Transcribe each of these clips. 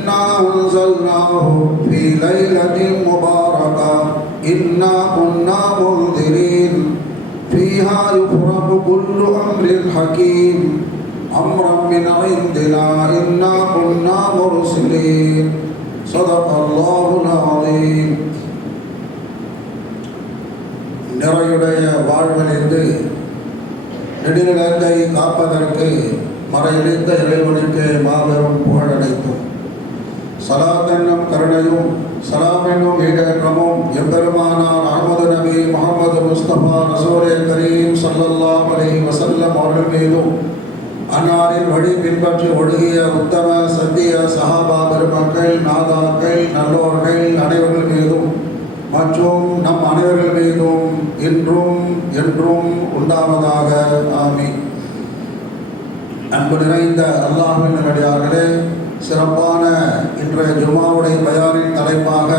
إنا أنزلناه في ليلة مباركة إنا كنا منذرين فيها يفرق كل أمر حكيم أمرا من عندنا إنا كنا مرسلين صدق الله العظيم நிறையுடைய வாழ்வழிந்து நெடுநிலத்தை காப்பதற்கு மறையளித்த இறைவனுக்கு மாபெரும் புகழடைக்கும் சலாத்தென்னும் கருணையும் சலாம் என்னும் ஈடேற்றமும் எம்பெருமானார் அகமது நபி முகமது முஸ்தபா ரசூலே கரீம் சல்லல்லா அலி வசல்லம் அவர்கள் மீதும் அன்னாரின் வழி பின்பற்றி ஒழுகிய உத்தம சத்திய சஹாபா பெருமக்கள் நாதாக்கள் நல்லோர்கள் அனைவர்கள் மீதும் மற்றும் நம் அனைவர்கள் மீதும் இன்றும் என்றும் உண்டாவதாக. ஆமி அன்பு நிறைந்த அல்லாஹின் நடிகார்களே சிறப்பான இன்றைய ஜுமாவுடைய பயாரின் தலைப்பாக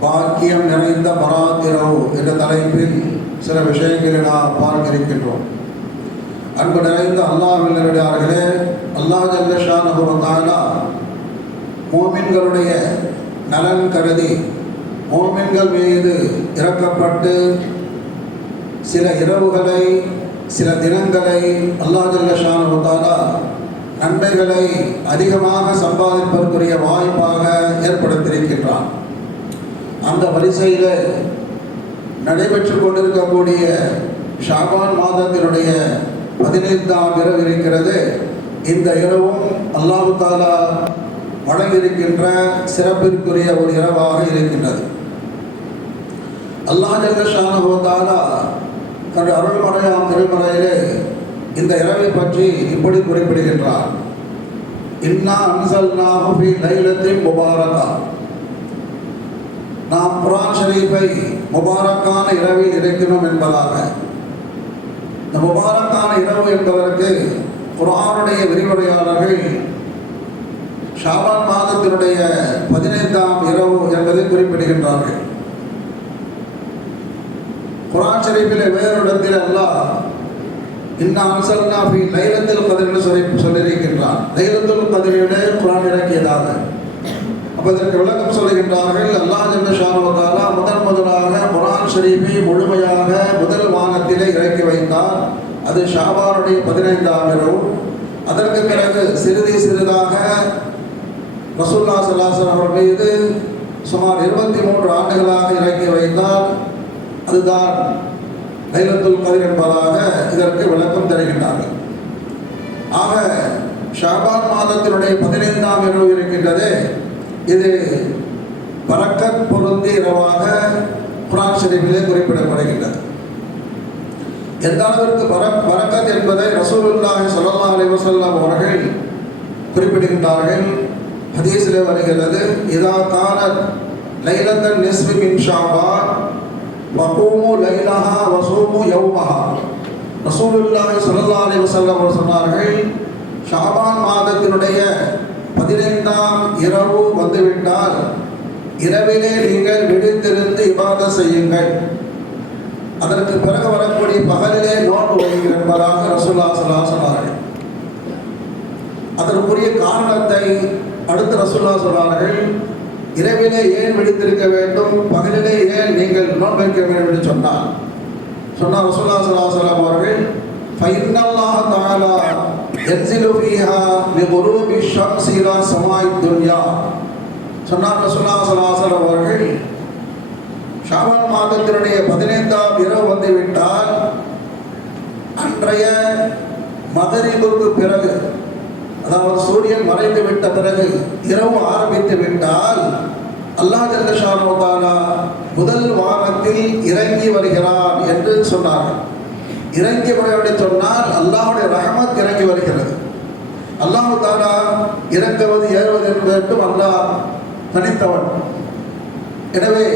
பாக்கியம் நிறைந்த பராத்திரவு என்ற தலைப்பில் சில விஷயங்களை நாம் பார்க்க இருக்கின்றோம் அன்பு நிறைந்த அல்லாஹின் அல்லாஹ் ஜல்லஷான் தாலா மோமின்களுடைய நலன் கருதி மோமின்கள் மீது இறக்கப்பட்டு சில இரவுகளை சில தினங்களை அல்லாஹ் ஜல்லஷானுவதாலா நன்மைகளை அதிகமாக சம்பாதிப்பதற்குரிய வாய்ப்பாக ஏற்படுத்தியிருக்கின்றான். அந்த வரிசையில் நடைபெற்று கொண்டிருக்கக்கூடிய ஷாபான் மாதத்தினுடைய பதினைந்தாம் இரவு இருக்கிறது. இந்த இரவும் அல்லாஹு தாலா வழங்கியிருக்கின்ற சிறப்பிற்குரிய ஒரு இரவாக இருக்கின்றது. அல்லாஹ் ஜல்லஷானுவதாலா தன்னுடைய அருள்மறையாம் திருமறையிலே இந்த இரவை பற்றி இப்படி குறிப்பிடுகின்றார். இன்னா அன்சல் நாஹி லைலத்தின் முபாரகா. நாம் குரான் ஷரீஃபை முபாரக்கான இரவில் இருக்கிறோம் என்பதாக. இந்த முபாரக்கான இரவு என்பதற்கு குரானுடைய விரிவுரையாளர்கள் ஷாபான் மாதத்தினுடைய பதினைந்தாம் இரவு என்பதை குறிப்பிடுகின்றார்கள். குரான் ஷரீஃபிலே வேறு இடத்தில் அல்லாஹ் இன்ன அன்சல்னா ஃபி லைலத்தில் கதிர்னு சொல்லி சொல்லியிருக்கின்றான் லைலத்துல் கதிரிலே குரான் இறக்கியதாக. அப்போ இதற்கு விளக்கம் சொல்லுகின்றார்கள் அல்லாஹ் ஜல்ல ஷானுவதாலா முதன் முதலாக குரான் ஷரீஃபை முழுமையாக முதல் வானத்திலே இறக்கி வைத்தார். அது ஷாபானுடைய பதினைந்தாம் இரவு. அதற்கு பிறகு சிறிது சிறிதாக ரசூல்லா சல்லாசன் அவர் மீது சுமார் இருபத்தி மூன்று ஆண்டுகளாக இறக்கி வைத்தார். அதுதான் லைலத்துல் கதிர் என்பதாக இதற்கு விளக்கம் தருகின்றார்கள். ஆக ஷாபான் மாதத்தினுடைய பதினைந்தாம் இரவு இருக்கின்றது இது பரக்கத் பொருந்தி இரவாக குரான் ஷரீஃபிலே குறிப்பிடப்படுகின்றது. எந்த அளவிற்கு பர என்பதை ரசூலுல்லாஹி சொல்லல்லா அலைஹி வஸல்லம் அவர்கள் குறிப்பிடுகின்றார்கள் ஹதீஸிலே வருகிறது இதா கானத் லைலத்தன் நிஸ்பி மின் ஷாபான் வகூமு லைலஹா வசூமு யௌமஹா. ரசூலுல்லாஹி ஸல்லல்லாஹு அலைஹி வஸல்லம் அவர்கள் சொன்னார்கள் ஷாபான் மாதத்தினுடைய பதினைந்தாம் இரவு வந்துவிட்டால் இரவிலே நீங்கள் விடுத்திருந்து இபாத செய்யுங்கள். அதற்கு பிறகு வரக்கூடிய பகலிலே நோன்பு வைங்கள் என்பதாக ரசூல்லா சொல்லா சொன்னார்கள். அதற்குரிய காரணத்தை அடுத்து ரசூல்லா சொன்னார்கள் இரவிலே ஏன் விழித்திருக்க வேண்டும்? பகலிலே ஏன் நீங்கள் நோன்பு வைக்க வேண்டும் என்று சொன்னார். சொன்னார் ரசூல்லா ஸல்லல்லாஹு அலைஹி வஸல்லம் அவர்கள் ஃபைன்னல்லாஹ தஆலா யன்சிலு ஃபீஹா பிகுரூபி ஷம்ஸி சமாய் துன்யா. சொன்னார் ரசூல்லா ஸல்லல்லாஹு அவர்கள் ஷாபான் மாதத்தினுடைய பதினைந்தாம் இரவு வந்துவிட்டால் அன்றைய மகரிபுக்கு பிறகு அதாவது சூரியன் மறைந்து விட்ட பிறகு இரவு ஆரம்பித்து விட்டால் அல்லாஹ் ஜல்லஷானோதானா முதல் வாரத்தில் இறங்கி வருகிறான் என்று சொன்னார்கள். இறங்கி வருகிறது சொன்னால் அல்லாஹுடைய ரஹமத் இறங்கி வருகிறது. அல்லாஹு தானா இறங்குவது ஏறுவது என்பதற்கும் அல்லாஹ் தனித்தவன். எனவே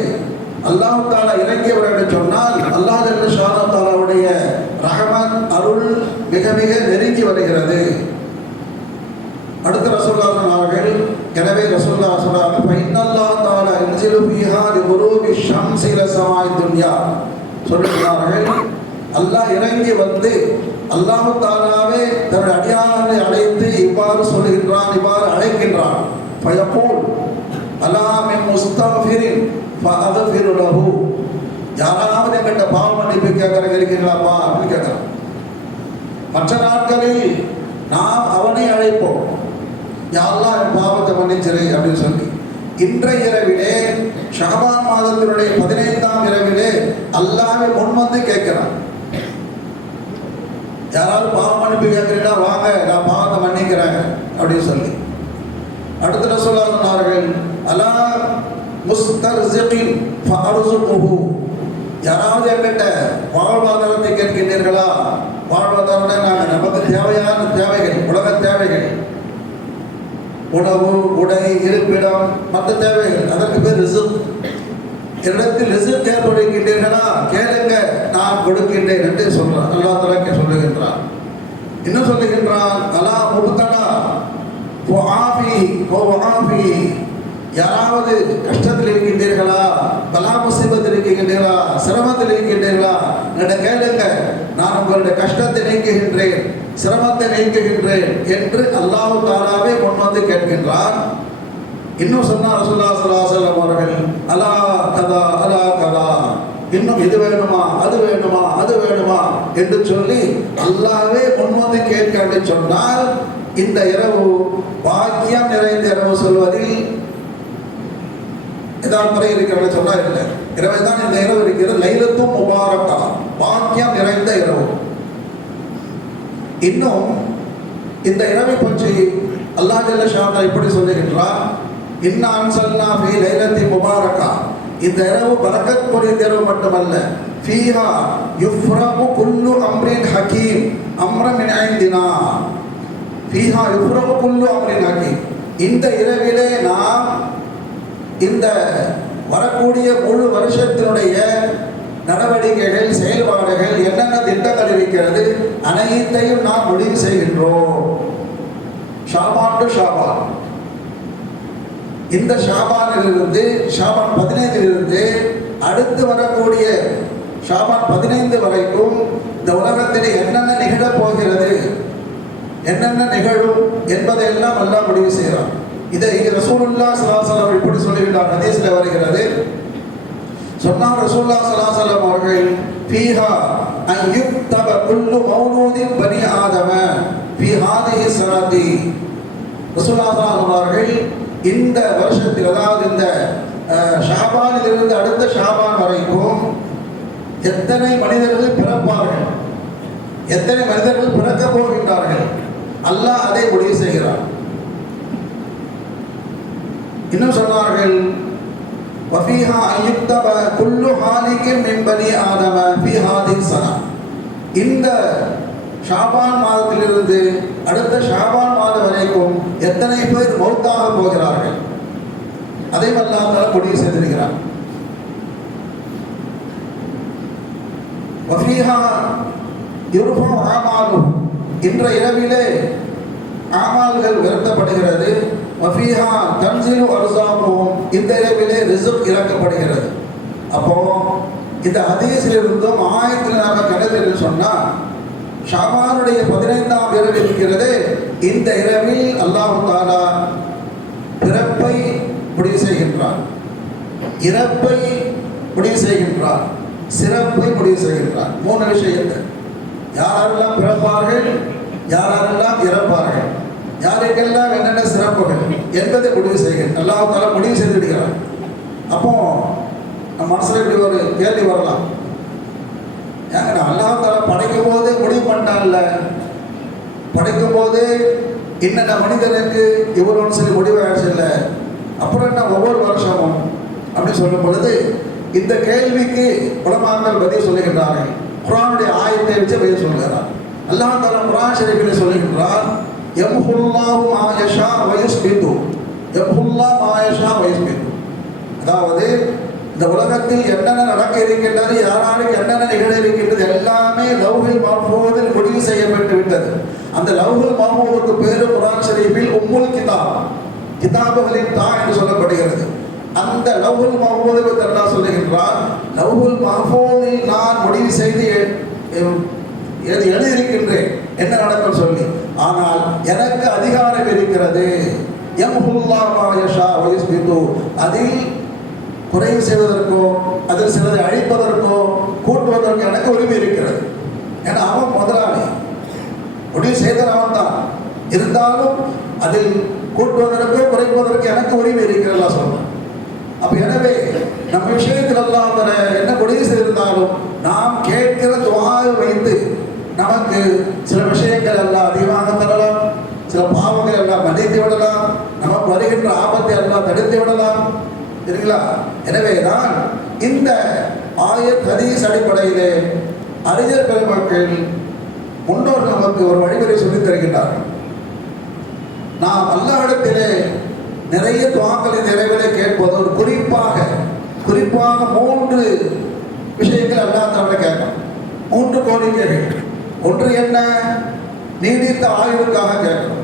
அல்லாஹு தாலா இறங்கியவர் என்று சொன்னால் அல்லாஹ் என்று ஷானா தாலாவுடைய ரஹமத் அருள் மிக மிக நெருங்கி வருகிறது. அடுத்த ரசூல்லாசன் அவர்கள் எனவே ரசூல்லா சொல்றாங்க பைனல்லா தால இன்சிலு ஃபீஹா குருவி ஷம்சில சமாய் துன்யா. சொல்லுகிறார்கள் அல்லாஹ் இறங்கி வந்து அல்லாஹு தாலாவே தன்னுடைய அடியாரை அழைத்து இவ்வாறு சொல்லுகின்றான் இவ்வாறு அழைக்கின்றான். பயப்போல் அலாமி மின் முஸ்தஃபிரின் யாராவது எங்கிட்ட பாவ மன்னிப்பு கேட்கற இருக்கிறீங்களாப்பா அப்படின்னு கேட்கிறான். மற்ற நாட்களில் நாம் அவனை அழைப்போம். யாரெல்லாம் என் பாவத்தை மன்னிச்சிரு அப்படின்னு சொல்லி. இன்றைய இரவிலே ஷாபான் மாதத்தினுடைய பதினைந்தாம் இரவிலே அல்லாவே முன் வந்து கேட்கிறான். யாராவது பாவம் மன்னிப்பு கேட்கிறீங்களா? வாங்க நான் பாவத்தை மன்னிக்கிறேன் அப்படின்னு சொல்லி. அடுத்த ரசூலா சொன்னார்கள் அலா முஸ்தர்ஸிகின் ஃபஅர்ஸுகுஹு யாராவது என்கிட்ட வாழ்வாதாரத்தை கேட்கின்றீர்களா? வாழ்வாதாரம் நாங்கள் நமக்கு தேவையான தேவைகள் உலக தேவைகள். உணவு உடை இருப்பிடம் மற்ற தேவைகள். அதற்கு பேர் ரிசுக். என்னிடத்தில் ரிசுக் ஏற்படுகின்றீர்களா கேளுங்க நான் கொடுக்கின்றேன் என்று சொல்றான். அல்லா தலா சொல்லுகின்றான். இன்னும் சொல்லுகின்றான்? அலா முபத்தலா ஆஃபி ஓ ஆஃபி யாராவது கஷ்டத்தில் இருக்கின்றீர்களா? பலா முசீபத்தில் இருக்கின்றீர்களா? சிரமத்தில் இருக்கின்றீர்களா? என்னிடம் கேளுங்க. நான் உங்களுடைய கஷ்டத்தை நீக்குகின்றேன் சிரமத்தை நீக்குகின்றேன் என்று அல்லாஹு தாலாவே கொண்டு வந்து கேட்கின்றார். இன்னும் சொன்னார் ரசூல்லா ஸல்லல்லாஹு அலைஹி அவர்கள் அலா கதா அலா கதா இன்னும் இது வேணுமா அது வேணுமா அது வேணுமா? என்று சொல்லி அல்லாவே கொண்டு வந்து கேட்க சொன்னால் இந்த இரவு பாக்கியம் நிறைந்த இரவு சொல்வதில் ஏதாவது முறை இருக்கிறவங்க சொன்னா இல்லை இரவு தான் இந்த இரவு இருக்கிறது. லைலத்தும் முபாரக்கா பாக்கியம் நிறைந்த இரவு. இன்னும் இந்த இரவை பற்றி அல்லாஹ் ஜல்ல ஷாதா இப்படி சொல்லுகின்றார். இன்னான் சல்லா ஃபி லைலத்தி முபாரக்கா. இந்த இரவு பரக்கத் புரிந்த இரவு மட்டுமல்ல. ஃபீஹா யுஃப்ரகு குல்லு அம்ரின் ஹக்கீம் அம்ர மின் ஐந்தினா. ஃபீஹா யுஃப்ரகு குல்லு அம்ரின் ஹக்கீம் இந்த இரவிலே நாம் இந்த வரக்கூடிய முழு வருஷத்தினுடைய நடவடிக்கைகள் செயல்பாடுகள் என்னென்ன திட்டங்கள் இருக்கிறது அனைத்தையும் நாம் முடிவு செய்கின்றோம். ஷாபான் டு ஷாபான். இந்த ஷாபானிலிருந்து ஷாபான் பதினைந்திலிருந்து அடுத்து வரக்கூடிய ஷாபான் பதினைந்து வரைக்கும் இந்த உலகத்தில் என்னென்ன நிகழப் போகிறது என்னென்ன நிகழும் என்பதையெல்லாம் நல்லா முடிவு செய்கிறான் இதை ரசூலுல்லா சலாசலம் இப்படி சொல்லுகின்றார் ஹதீஸில் வருகிறது. சொன்னார் ரசூல்லா சலாசலம் அவர்கள் ஃபீஹா அன் யுக்தப குல்லு மௌனூதின் பனி ஆதம ஃபீ ஹாதிஹி ஸலாத்தி ரசூல்லா சலாசலம் அவர்கள் இந்த வருஷத்தில் அதாவது இந்த ஷாபானிலிருந்து அடுத்த ஷாபான் வரைக்கும் எத்தனை மனிதர்கள் பிறப்பார்கள்? எத்தனை மனிதர்கள் பிறக்க போகின்றார்கள்? அல்லாஹ் அதை முடிவு செய்கிறார் இன்னும் சொன்னார்கள் வஃபீஹா அய்யுக்தப குல்லு ஹாலிகின் மின் பனி ஆதம ஃபீ இந்த ஷாபான் மாதத்திலிருந்து அடுத்த ஷாபான் மாதம் வரைக்கும் எத்தனை பேர் மௌத்தாக போகிறார்கள்? அதை அல்லாஹ் முடிவு செய்திருக்கிறார் வஃபீஹா யுர்ஃபு ஆமாலும் இன்ற இரவிலே ஆமால்கள் உயர்த்தப்படுகிறது. வஃபீஹா தன்சிலு அர்சாமும் இந்த இரவிலே ரிசர்வ் இறக்கப்படுகிறது. அப்போ இந்த ஹதீஸில் இருந்தும் ஆயத்தில் நாம கணத்தில் சொன்னால் ஷாபானுடைய பதினைந்தாம் இரவு இருக்கிறது இந்த இரவில் அல்லாஹு தாலா பிறப்பை முடிவு செய்கின்றார் இறப்பை முடிவு செய்கின்றார் சிறப்பை முடிவு செய்கின்றார் மூணு விஷயத்தை யாரெல்லாம் பிறப்பார்கள்? யாரெல்லாம் இறப்பார்கள்? யாருக்கெல்லாம் என்னென்ன சிறப்புகள் என்பதை முடிவு செய்கிறேன் அல்லாஹ் முடிவு செய்து விடுகிறார். அப்போ நம்ம மனசில் இப்படி ஒரு கேள்வி வரலாம். ஏங்க நான் அல்லாஹ் தாலா படைக்கும் போதே முடிவு பண்ணான்ல படைக்கும் போதே என்னென்ன மனிதனுக்கு இவ்வளோன்னு சொல்லி முடிவாயிடுச்சு இல்லை. அப்புறம் என்ன ஒவ்வொரு வருஷமும் அப்படின்னு சொல்லும் பொழுது இந்த கேள்விக்கு உலமாக்கள் பதில் சொல்லுகின்றார்கள். குரானுடைய ஆயத்தை வச்சு பதில் சொல்லுகிறார். அல்லாஹ் தாலா குரான் ஷரீஃபில் சொல்லுகின்றார் எம்ஹுல்லாஹு மாயஷா வயஸ்பித்து எம்ஹுல்லா மாயஷா வயஸ்பித்து அதாவது இந்த உலகத்தில் என்னென்ன நடக்க இருக்கின்றது யாராருக்கு என்னென்ன நிகழ இருக்கின்றது எல்லாமே லவ்ஹில் மஹ்பூதில் முடிவு செய்யப்பட்டு விட்டது. அந்த லவ்ஹில் மஹ்பூதுக்கு பேரு குரான் ஷரீஃபில் உம்முல் கிதாப். கிதாபுகளின் தா என்று சொல்லப்படுகிறது. அந்த லவ்ஹுல் மஹ்பூதுக்கு அல்லாஹ் சொல்லுகின்றார் லவ்ஹுல் மஹ்பூதில் நான் முடிவு செய்து எது எழுதியிருக்கின்றேன் என்ன நடக்கும் சொல்லி. ஆனால் எனக்கு அதிகாரம் இருக்கிறது. அதில் குறைவு செய்வதற்கோ அதில் சிலரை அழிப்பதற்கோ கூட்டுவதற்கோ எனக்கு உரிமை இருக்கிறது. ஏன்னா அவன் முதலாளி. முடிவு செய்தவன் அவன் தான் இருந்தாலும் அதில் கூட்டுவதற்கோ குறைப்பதற்கு எனக்கு உரிமை இருக்கிறதா சொல்றான். அப்ப எனவே நம்ம விஷயத்தில் எல்லாம் என்ன முடிவு செய்திருந்தாலும் நாம் கேட்கிற துவாவை வைத்து நமக்கு சில விஷயங்கள் எல்லாம் அதிகமாக தரலாம் சில பாவங்கள் எல்லாம் மன்னித்து விடலாம் நமக்கு வருகின்ற ஆபத்தை எல்லாம் விடலாம். சரிங்களா? எனவே தான் இந்த ஆயத் ஹதீஸ் அடிப்படையிலே அறிஞர் பெருமக்கள் முன்னோர் நமக்கு ஒரு வழிமுறை சொல்லித் தருகின்றார்கள். நாம் அல்லாஹிடத்திலே நிறைய துவாக்களின் நிறைவிலே கேட்பது ஒரு குறிப்பாக குறிப்பாக மூன்று விஷயங்கள் அல்லாத்தவரை கேட்கணும் மூன்று கோரிக்கைகள். ஒன்று என்ன? நீடித்த ஆயுளுக்காக கேட்கணும்.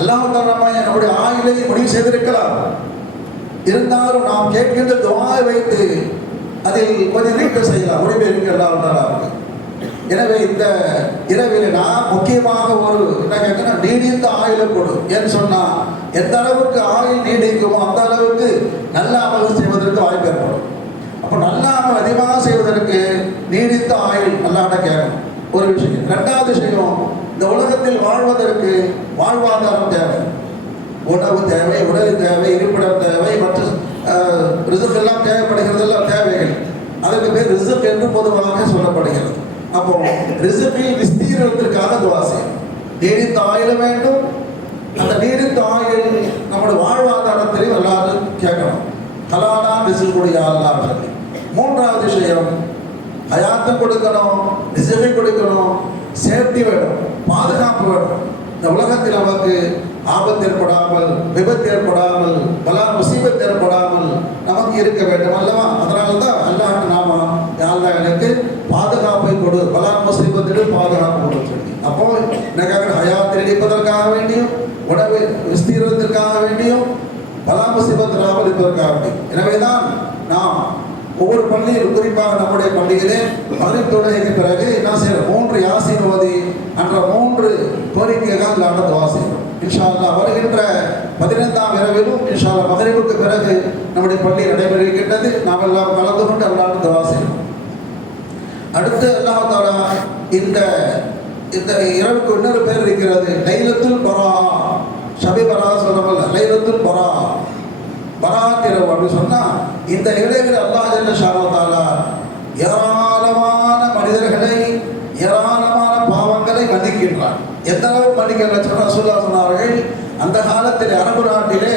அல்லாஹ் தரமா நம்முடைய ஆயுளை முடிவு செய்திருக்கலாம். இருந்தாலும் நாம் கேட்கின்ற துவாவை வைத்து அதில் கொஞ்சம் நீட்டம் செய்யலாம். உரிமை இருக்கிறதா எனவே இந்த இரவில் நான் முக்கியமாக ஒரு என்ன கேட்கணும் நீடித்த ஆயுளை கொடு ஏன்னு சொன்னா எந்த அளவுக்கு ஆயுள் நீடிக்குமோ அந்த அளவுக்கு நல்ல அமல் செய்வதற்கு வாய்ப்பு ஏற்படும். அப்போ நல்ல அமல் அதிகமாக செய்வதற்கு நீடித்த ஆயுள் நல்லாட்ட கேட்கணும். ஒரு விஷயம். ரெண்டாவது விஷயம் இந்த உலகத்தில் வாழ்வதற்கு வாழ்வாதாரம் தேவை. உணவு தேவை உடல் தேவை இருப்பிடம் தேவை மற்ற ரிசர்வ் எல்லாம் தேவைப்படுகிறது எல்லாம் தேவைகள். அதற்கு பேர் ரிசர்வ் என்று பொதுவாக சொல்லப்படுகிறது. அப்போ ரிசர்வில் விஸ்தீரணத்திற்காக துவா செய்யணும். நீடித்த ஆயுள் வேண்டும். அந்த நீடித்த ஆயுள் நம்முடைய வாழ்வாதாரத்திலையும் எல்லாரும் கேட்கணும். கலானா ரிசர்வ் கூடிய ஆள்லாம் மூன்றாவது விஷயம் ஹயாத்தம் கொடுக்கணும் ரிசர்வை கொடுக்கணும். சேஃப்டி வேணும் பாதுகாப்பு வேணும். இந்த உலகத்தில் நமக்கு ஆபத்து ஏற்படாமல் விபத்து ஏற்படாமல் பல முசீபத்து ஏற்படாமல் நமக்கு இருக்க வேண்டும் அல்லவா? அதனால தான் அல்லாஹ் நாம யாழ்லா எனக்கு பாதுகாப்பை கொடு. பல முசீபத்திலும் பாதுகாப்பு கொடு சொல்லி. அப்போ எனக்காக ஹயாத்தில் இடிப்பதற்காக வேண்டியும் உணவு விஸ்தீரணத்திற்காக வேண்டியும் பல முசீபத் இருப்பதற்காக வேண்டியும். எனவே தான் நாம் ஒவ்வொரு பள்ளியிலும் குறிப்பாக நம்முடைய பள்ளியிலே மதுரை தொழுகைக்கு பிறகு என்ன செய்யறோம் மூன்று யாசின் ஓதி என்ற மூன்று கோரிக்கைகள் நடந்து வாசிக்கிறோம் இன்ஷா வருகின்ற பதினைந்தாம் இரவிலும் இன்ஷால்லா அல்லாஹ் பிறகு நம்முடைய பள்ளி நடைபெறுகின்றது நாம் எல்லாம் கலந்து கொண்டு அல்லாண்டு வாசிக்கிறோம் அடுத்து அல்லாஹ் இந்த இந்த இரவுக்கு இன்னொரு பேர் இருக்கிறது லைலத்துல் பரா. ஷபி பரா சொல்றோம்ல லைலத்துல் பரா. பராத்திரம் அப்படின்னு சொன்னால் இந்த இடையில் அல்லாஹ் ஜல்ல ஷானத்தாலா ஏராளமான மனிதர்களை ஏராளமான பாவங்களை மன்னிக்கின்றார் எந்த அளவு மன்னிக்கின்ற சொன்ன சொன்னார்கள் அந்த காலத்தில் அரபு நாட்டிலே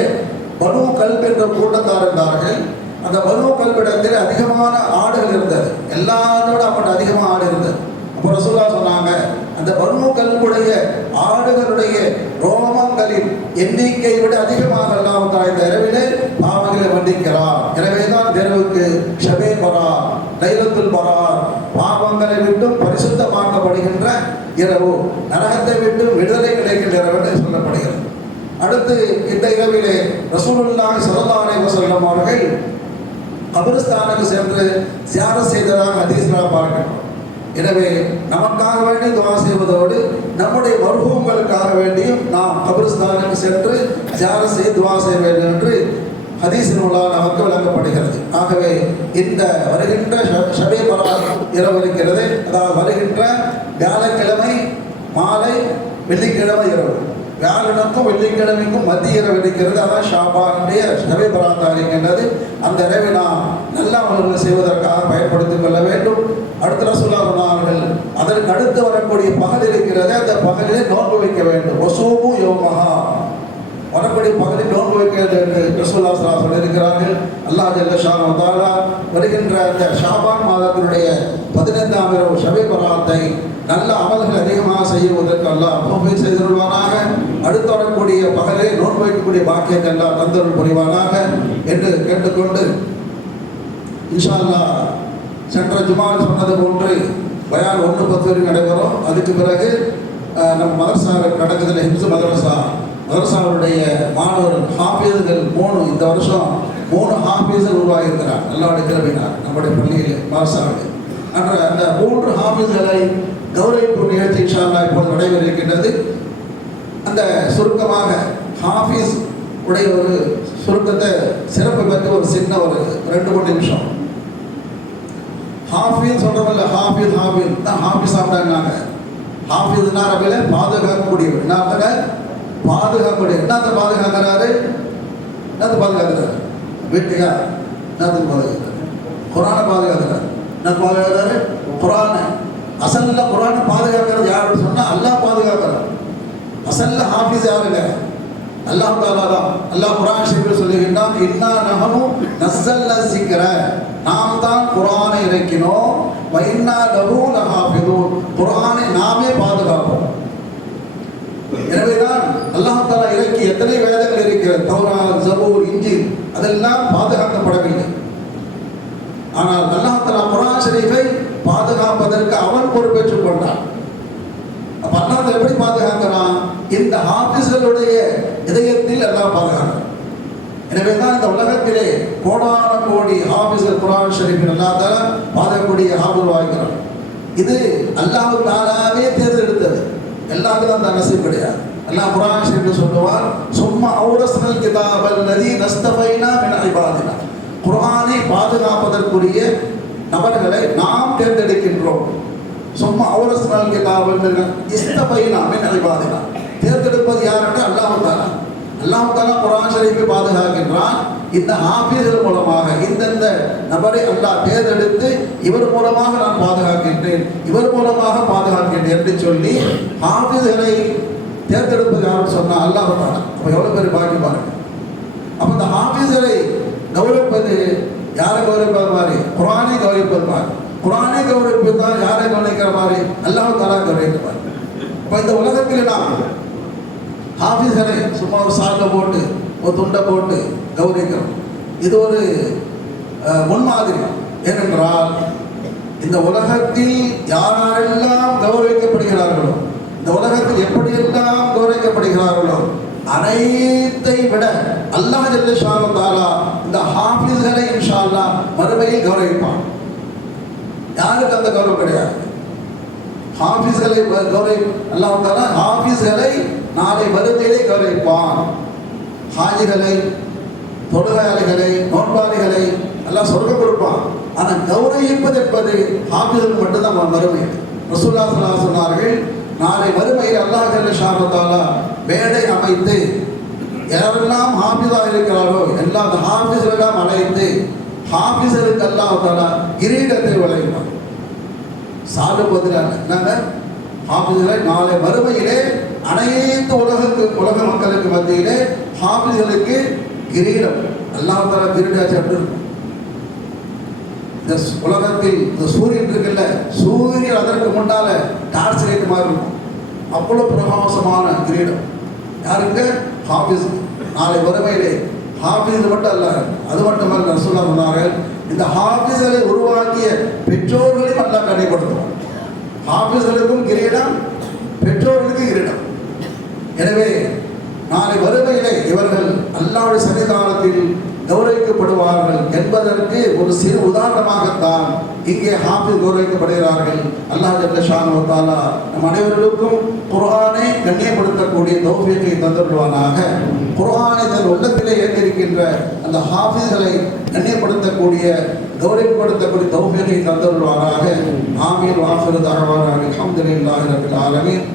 பனு கல்ப் என்ற கூட்டத்தார் இருந்தார்கள். அந்த பனு கல்பிடத்தில் அதிகமான ஆடுகள் இருந்தது. எல்லாத்தோட அவன் அதிகமாக ஆடு இருந்தது. அப்போ ரசூல்லா சொன்னாங்க அந்த பனு கல்புடைய ஆடுகளுடைய ரோமங்களின் எண்ணிக்கையை விட அதிகமாக அல்லாமல் தான் இந்த இரவிலே பாவங்களை மன்னிக்கிறார். எனவே தான் தெருவுக்கு ஷபே பரா லைலத்துல் பரா பாவங்களை விட்டு பரிசுத்தமாக்கப்படுகின்ற இரவு நரகத்தை விட்டு விடுதலை கிடைக்கின்ற இரவு என்று சொல்லப்படுகிறது. அடுத்து இந்த இரவிலே ரசூலுல்லாஹி சல்லல்லாஹு அலைஹி வஸல்லம் அவர்கள் கபிரஸ்தானுக்கு சென்று சியார செய்ததாக ஹதீஸ்லாம் பார்க்கிறோம். எனவே நமக்காக வேண்டி துவா செய்வதோடு நம்முடைய மருகங்களுக்காக வேண்டியும் நாம் கபிரஸ்தானுக்கு சென்று சியாரத் செய்து துவா செய்ய வேண்டும் என்று ஹதீஸ் நூலால் நமக்கு விளங்கப்படுகிறது. ஆகவே இந்த வருகின்ற ஷ- ஷபே பராத் இரவு இருக்கிறது. அதாவது வருகின்ற வியாழக்கிழமை மாலை வெள்ளிக்கிழமை இரவு. வியாழனுக்கும் வெள்ளிக்கிழமைக்கும் மத்திய இரவு இருக்கிறது. அதான் ஷாபானுடைய ஷபே பராத்தா இருக்கின்றது அந்த இரவை நாம் நல்ல அமல்கள் செய்வதற்கு பயன்படுத்திக் கொள்ள வேண்டும் அடுத்த ரசூலா சொன்னார்கள் அதற்கு அடுத்து வரக்கூடிய பகல் இருக்கிறது அந்த பகலிலே நோன்பு வைக்க வேண்டும். ஒசூபு யோமஹா வரக்கூடிய பகலில் நோன்பு வைக்கிறது என்று ரசூல்லா ஸல்லல்லாஹு சொல்லியிருக்கிறார்கள். அல்லாஹ் ஜல்ல ஷானு வருகின்ற அந்த ஷாபான் மாதத்தினுடைய பதினைந்தாம் இரவு ஷபை பராத்தை நல்ல அமல்கள் அதிகமாக செய்வதற்கு அல்லாஹ் தோல்வி செய்திருவானாக அடுத்து வரக்கூடிய பகலே நோன்பு வைக்கக்கூடிய பாக்கியத்தை எல்லாம் தந்தருள் புரிவானாக என்று கேட்டுக்கொண்டு இன்ஷா அல்லாஹ் சென்ற ஜுமால் சொன்னது போன்று பயான் ஒன்று பத்து வரைக்கும் நடைபெறும். அதுக்கு பிறகு நம்ம மதரசா நடக்குதுல ஹிப்ஸ் மதரசா மதரசாவுடைய மாணவர்கள் ஹாஃபீஸுகள் மூணு இந்த வருஷம் மூணு ஹாஃபீஸுகள் உருவாகியிருக்கிறார். நல்லாவுடைய கிளம்பினார் நம்முடைய பள்ளியில் மதரசாவில் அன்ற அந்த மூன்று ஹாஃபீஸ்களை கௌரவிப்பு நிகழ்ச்சி இன்ஷா இப்போது நடைபெற இருக்கின்றது அந்த சுருக்கமாக ஹாஃபீஸ் உடைய ஒரு சுருக்கத்தை சிறப்பு பெற்ற ஒரு சின்ன ஒரு ரெண்டு மூணு நிமிஷம். ஹாஃபீஸ் சொல்கிறவங்கள ஹாஃபீஸ் ஹாஃபீஸ் தான் ஹாஃபீஸ் சாப்பிட்டாங்க ஹாஃபீஸ்னா அரபில பாதுகாக்கக்கூடியவர். என்ன அர்த்தங்க? பாதுகாக்கக்கூடிய என்னத்தை பாதுகாக்கிறாரு? என்னத்தை பாதுகாக்கிறாரு? வீட்டுக்கா என்னத்துக்கு பாதுகாக்கிறாரு? குரானை பாதுகாக்கிறார். என்ன பாதுகாக்கிறாரு? குரானை. அசல்ல குரானை பாதுகாக்கிறது யாருன்னு சொன்னா அல்லாஹ் பாதுகாக்கிறார். அசல்ல ஹாஃபிஸ் யாருங்க? அல்லாஹ் தாலா தான் அல்லாஹ் குரான் ஷரீஃபில் சொல்லுகின்றான் இன்னா நஹனு நசல்ல சிக்கிற நாம் தான் குரானை இறக்கினோம். வ இன்னா லஹு குரானை நாமே பாதுகாப்போம். எனவேதான் அல்லாஹ் தாலா இறக்கி எத்தனை வேதங்கள் இருக்கிறது? தௌரா ஜபூர் இஞ்சி அதெல்லாம் பாதுகாக்கப்படவில்லை. ஆனால் அல்லாஹ் தாலா குரான் ஷரீஃபை பாதுகாப்பதற்கு அவன் பொறுப்பேற்றுக் கொண்டான். அப்ப அல்லாஹ் எப்படி பாதுகாக்கிறான்? இந்த ஹாஃபிஸ்களுடைய இதயத்தில் எல்லாம் பாதுகாக்கிறான். எனவே தான் இந்த உலகத்திலே கோடான கோடி ஹாஃபிஸ்கள் குரான் ஷரீஃபின் அல்லா தாலா பாதுகாக்கக்கூடிய ஹாஃபிஸ் வாய்க்கிறான் இது அல்லாஹ் தாலாவே தேர்ந்தெடுத்தது. எல்லாத்துக்கும் அந்த நசீப் கிடையாது. அல்லாஹ் குரான் ஷரீஃபில் சொல்லுவார் சும்மா அவுரஸ்னல் கிதாபல் நதி நஸ்தபைனா மின் அறிவாதினா குரானை பாதுகாப்பதற்குரிய நபர்களை நாம் தேர்ந்தெடுக்கின்றோம். சும்மா அவுரஸ்னல் கிதாபல் இஸ்தபைனா மின் அறிவாதினா தேர்ந்தெடுப்பது யார் என்று தாலா. அல்லாஹ் தாலா குரான் ஷரீஃபை பாதுகாக்கின்றான். இந்த ஆபீஸ்கள் மூலமாக இந்தந்த நபரை அல்லாஹ் தேர்ந்தெடுத்து இவர் மூலமாக நான் பாதுகாக்கின்றேன் இவர் மூலமாக பாதுகாக்கின்றேன் என்று சொல்லி ஆபீஸ்களை தேர்ந்தெடுப்பது யாருன்னு அல்லாஹ் தாலா அப்போ எவ்வளோ பேர் பாக்கி பாருங்க. அப்போ இந்த ஆபீஸ்களை கௌரவிப்பது யாரை கௌரவிப்பது மாதிரி குரானை கௌரவிப்பது மாதிரி குரானை கௌரவிப்பது தான் யாரை கவனிக்கிற மாதிரி அல்லாஹ் தாலா கௌரவிக்கிறார் இப்போ இந்த உலகத்தில் நாம் ஆஃபீஸரை சும்மா ஒரு சாலில் போட்டு ஒரு துண்டை போட்டு கௌரவிக்கிறோம். இது ஒரு முன்மாதிரி. ஏனென்றால் இந்த உலகத்தில் யாரெல்லாம் கௌரவிக்கப்படுகிறார்களோ இந்த உலகத்தில் எப்படியெல்லாம் கௌரவிக்கப்படுகிறார்களோ அனைத்தை விட அல்லாஹ் ஜல்ல ஷானு தாலா இந்த ஹாஃபீஸ்களை இன்ஷால்லா மறுமையில் கௌரவிப்பான். யாருக்கு அந்த கௌரவம் கிடையாது? ஹாஃபீஸ்களை கௌரவி அல்லாஹ் தாலா ஹாஃபீஸ்களை நாளை மறுமையிலே கௌரவிப்பான் ஹாஜிகளை தொழுகையாளிகளை நோன்பாளிகளை எல்லாம் சொர்க்கம் கொடுப்பான். ஆனால் கௌரவிப்பது என்பது ஹாஃபீஸ்கள் மட்டும்தான் மறுமை. ரசூல்லா சலா சொன்னார்கள் நாளை மறுமையில் அல்லாஹ் ஜல்ல ஷானு மேடை அமைத்து யாரெல்லாம் ஹாஃபிஸா இருக்கிறாரோ எல்லா அந்த அழைத்து ஹாஃபிஸ்களுக்கு அல்லாஹ் கிரீடத்தை வழங்கினார் சாலு பதிலாக என்னங்க? ஹாஃபிஸ்களை நாளை மறுமையிலே அனைத்து உலகத்து உலக மக்களுக்கு மத்தியிலே ஹாபிஸ்களுக்கு கிரீடம். அல்லாஹ் தாலா கிரீடாச்சு அப்படின்னு இந்த உலகத்தில் இந்த சூரியன் இருக்குல்ல சூரியன் அதற்கு முன்னால டார்ச் லைட் மாதிரி இருக்கும். அவ்வளோ பிரகாசமான கிரீடம். யாருங்க? ஹாஃபிஸ். நாளை வறுமையிலே ஹாஃபிஸ் மட்டும் அல்ல அது மட்டுமல்ல ரசூல்லா சொன்னார்கள் இந்த ஹாஃபிஸ்களை உருவாக்கிய பெற்றோர்களையும் நல்லா கடைப்படுத்துவார் ஹாஃபிஸ்களுக்கும் கிரீடம் பெற்றோர்களுக்கு கிரீடம். எனவே நாளை வறுமையிலே இவர்கள் அல்லாவுடைய சன்னிதானத்தில் கௌரவிக்கப்படுவார்கள் என்பதற்கு ஒரு சிறு உதாரணமாகத்தான் இங்கே ஹாஃபிஸ் கௌரவிக்கப்படுகிறார்கள். அல்லாஹ் ஜல்ல தாலா நம் அனைவர்களுக்கும் குர்ஆனை கண்ணியப்படுத்தக்கூடிய தௌஃபீகை தந்துவிடுவானாக குர்ஆனை தன் உள்ளத்திலே ஏற்றிருக்கின்ற அந்த ஹாஃபிஸ்களை கண்ணியப்படுத்தக்கூடிய கௌரவப்படுத்தக்கூடிய தௌஃபீகை தந்துவிடுவாராக ஆமீர் வாசரு தகவானாக அல்ஹம்துலில்லாஹி ஆலமீன்.